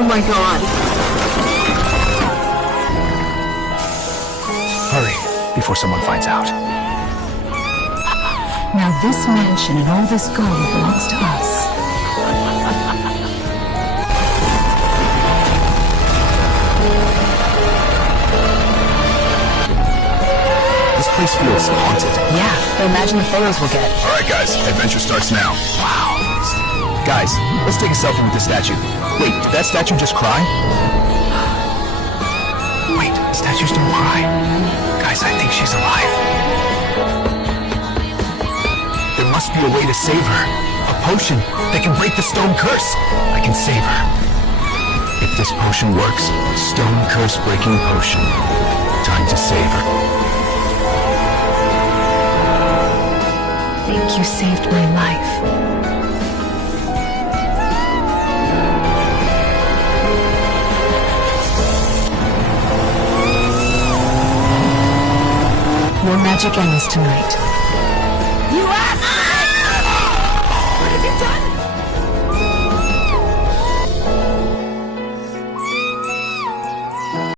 Oh my god. Hurry, before someone finds out. Now this mansion and all this gold belongs to us. This place feels haunted. Yeah, but imagine the photos we'll get. Alright guys, adventure starts now. Wow. Guys, let's take a selfie with the statue. Wait, did that statue just cry? Wait, statues don't cry. Guys, I think she's alive. There must be a way to save her. A potion that can break the stone curse. I can save her. If this potion works, stone curse breaking potion. Time to save her. You saved my life. Your magic ends tonight.